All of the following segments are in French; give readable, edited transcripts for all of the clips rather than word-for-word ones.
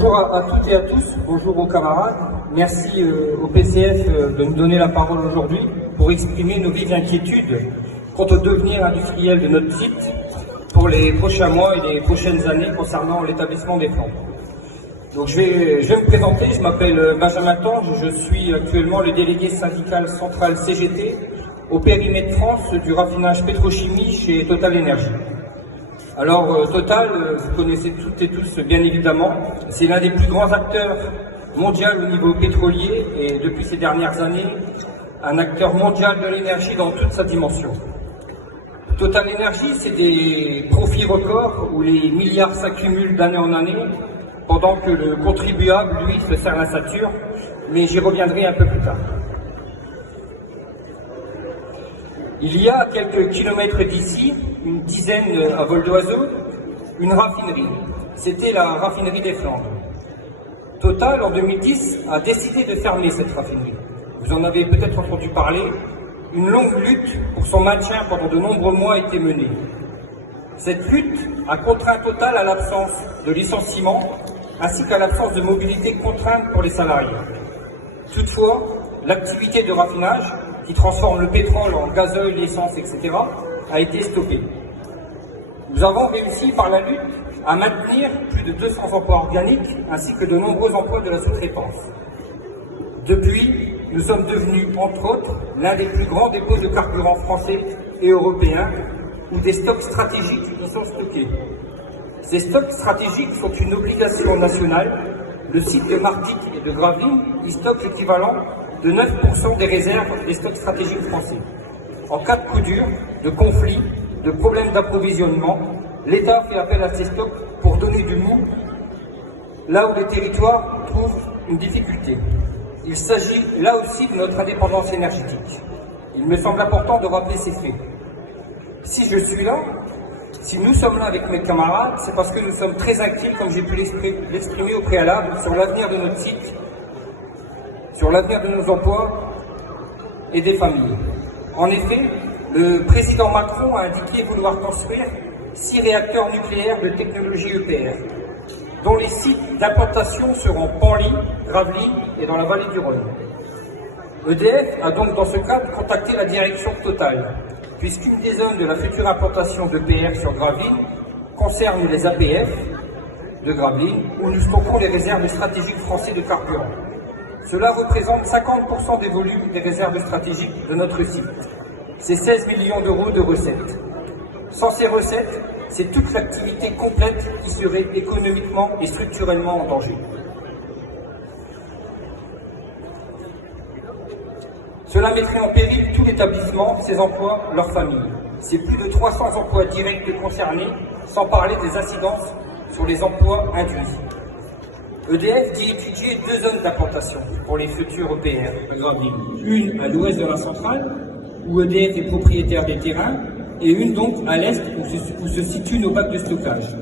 Bonjour à toutes et à tous, bonjour aux camarades. Merci au PCF de nous donner la parole aujourd'hui pour exprimer nos vives inquiétudes quant au devenir industriel de notre site pour les prochains mois et les prochaines années concernant l'établissement des Flandres. Donc je vais me présenter, je m'appelle Benjamin Tange, je suis actuellement le délégué syndical central CGT au périmètre France du raffinage pétrochimie chez Total Énergie. Alors Total, vous connaissez toutes et tous bien évidemment, c'est l'un des plus grands acteurs mondiaux au niveau pétrolier et depuis ces dernières années, un acteur mondial de l'énergie dans toute sa dimension. Total Énergie, c'est des profits records où les milliards s'accumulent d'année en année, pendant que le contribuable, lui, se serre la ceinture, mais j'y reviendrai un peu plus tard. Il y a quelques kilomètres d'ici, une dizaine à vol d'oiseau, une raffinerie. C'était la raffinerie des Flandres. Total, en 2010, a décidé de fermer cette raffinerie. Vous en avez peut-être entendu parler. Une longue lutte pour son maintien pendant de nombreux mois a été menée. Cette lutte a contraint Total à l'absence de licenciement ainsi qu'à l'absence de mobilité contrainte pour les salariés. Toutefois, l'activité de raffinage, qui transforme le pétrole en gasoil, l'essence, etc., a été stoppée. Nous avons réussi par la lutte à maintenir plus de 200 emplois organiques ainsi que de nombreux emplois de la sous-traitance. Depuis, nous sommes devenus, entre autres, l'un des plus grands dépôts de carburant français et européens où des stocks stratégiques y sont stockés. Ces stocks stratégiques sont une obligation nationale. Le site de Mardic et de Gravelines y stocke l'équivalent de 9% des réserves des stocks stratégiques français. En cas de coup dur, de conflit, de problèmes d'approvisionnement, l'État fait appel à ces stocks pour donner du mou là où les territoires trouvent une difficulté. Il s'agit là aussi de notre indépendance énergétique. Il me semble important de rappeler ces faits. Si je suis là, si nous sommes là avec mes camarades, c'est parce que nous sommes très inquiets, comme j'ai pu l'exprimer au préalable, sur l'avenir de notre site, sur l'avenir de nos emplois et des familles. En effet, le président Macron a indiqué vouloir construire 6 réacteurs nucléaires de technologie EPR, dont les sites d'implantation seront Penly, Gravelines et dans la vallée du Rhône. EDF a donc dans ce cadre contacté la direction Total, puisqu'une des zones de la future implantation d'EPR sur Gravelines concerne les APF de Gravelines, où nous stockons les réserves stratégiques français de carburant. Cela représente 50% des volumes des réserves stratégiques de notre site. C'est 16 millions d'euros de recettes. Sans ces recettes, c'est toute l'activité complète qui serait économiquement et structurellement en danger. Cela mettrait en péril tout l'établissement, ses emplois, leurs familles. C'est plus de 300 emplois directs concernés, sans parler des incidences sur les emplois induits. EDF dit étudier 2 zones d'implantation pour les futurs EPR. Une à l'ouest de la centrale, où EDF est propriétaire des terrains, et une donc à l'est où se situent nos bacs de stockage.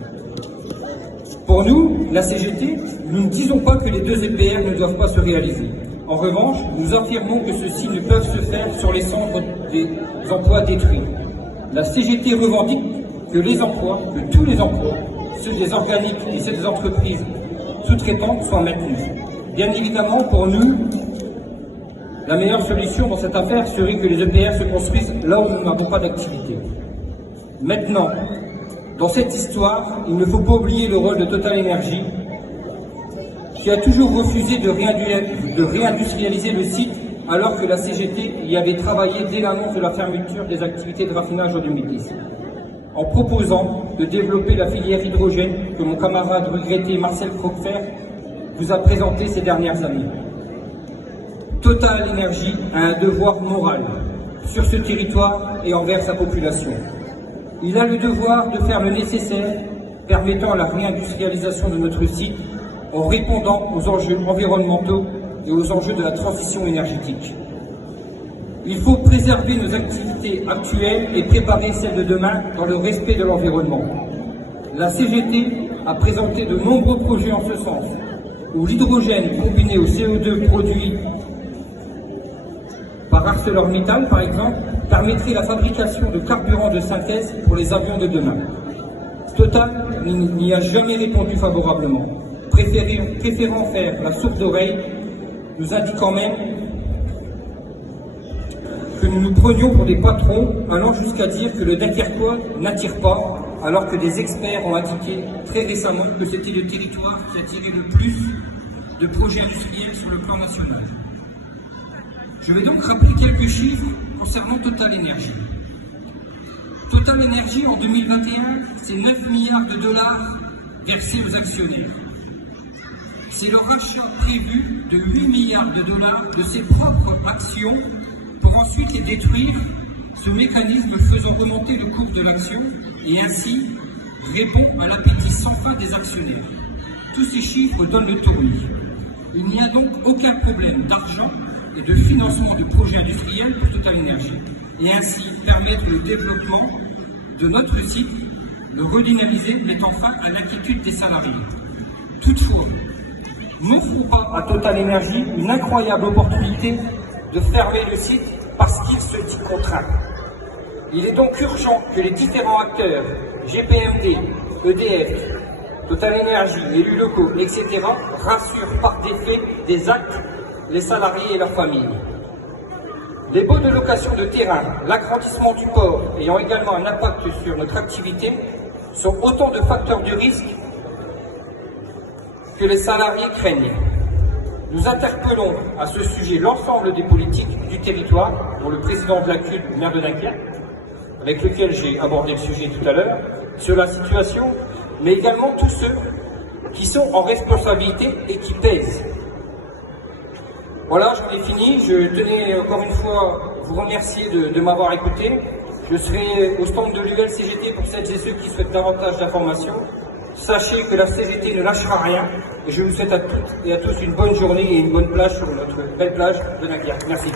Pour nous, la CGT, nous ne disons pas que les 2 EPR ne doivent pas se réaliser. En revanche, nous affirmons que ceux-ci ne peuvent se faire sur les cendres des emplois détruits. La CGT revendique que les emplois, que tous les emplois, ceux des organiques et ceux des entreprises sous-traitantes soient maintenus. Bien évidemment, pour nous, la meilleure solution dans cette affaire serait que les EPR se construisent là où nous n'avons pas d'activité. Maintenant, dans cette histoire, il ne faut pas oublier le rôle de Total Énergie, qui a toujours refusé de réindustrialiser le site, alors que la CGT y avait travaillé dès l'annonce de la fermeture des activités de raffinage en 2010, en proposant de développer la filière hydrogène que mon camarade regretté Marcel Croquefert vous a présenté ces dernières années. Total Énergie a un devoir moral sur ce territoire et envers sa population. Il a le devoir de faire le nécessaire permettant la réindustrialisation de notre site en répondant aux enjeux environnementaux et aux enjeux de la transition énergétique. Il faut préserver nos activités actuelles et préparer celles de demain dans le respect de l'environnement. La CGT a présenté de nombreux projets en ce sens, où l'hydrogène combiné au CO2 produit par ArcelorMittal, par exemple, permettrait la fabrication de carburant de synthèse pour les avions de demain. Total n'y a jamais répondu favorablement, préférant faire la sourde oreille, nous indiquant même que nous nous prenions pour des patrons, allant jusqu'à dire que le Dunkerquois n'attire pas, alors que des experts ont indiqué très récemment que c'était le territoire qui attirait le plus de projets industriels sur le plan national. Je vais donc rappeler quelques chiffres concernant Total Energy. Total Energy en 2021, c'est 9 milliards de dollars versés aux actionnaire. C'est le rachat prévu de 8 milliards de dollars de ses propres actions pour ensuite les détruire, ce mécanisme faisant remonter le cours de l'action et ainsi répond à l'appétit sans fin des actionnaires. Tous ces chiffres donnent le tournis. Il n'y a donc aucun problème d'argent et de financement de projets industriels pour Total Energy et ainsi permettre le développement de notre site, le redynamiser, mettant fin à l'inquiétude des salariés. Toutefois, n'offrons pas à Total Energy une incroyable opportunité de fermer le site parce qu'il se dit contraint. Il est donc urgent que les différents acteurs, GPMD, EDF, Total Energy, élus locaux, etc., rassurent par des faits, des actes, les salariés et leurs familles. Les baux de location de terrain, l'agrandissement du port ayant également un impact sur notre activité sont autant de facteurs de risque que les salariés craignent. Nous interpellons à ce sujet l'ensemble des politiques du territoire, dont le président de la CUD, le maire de Dunkerque, avec lequel j'ai abordé le sujet tout à l'heure, sur la situation, mais également tous ceux qui sont en responsabilité et qui pèsent. Voilà, j'en ai fini. Je tenais encore une fois vous remercier de m'avoir écouté. Je serai au stand de l'UL-CGT pour celles et ceux qui souhaitent davantage d'informations. Sachez que la CGT ne lâchera rien et je vous souhaite à toutes et à tous une bonne journée et une bonne plage sur notre belle plage de Dunkerque. Merci.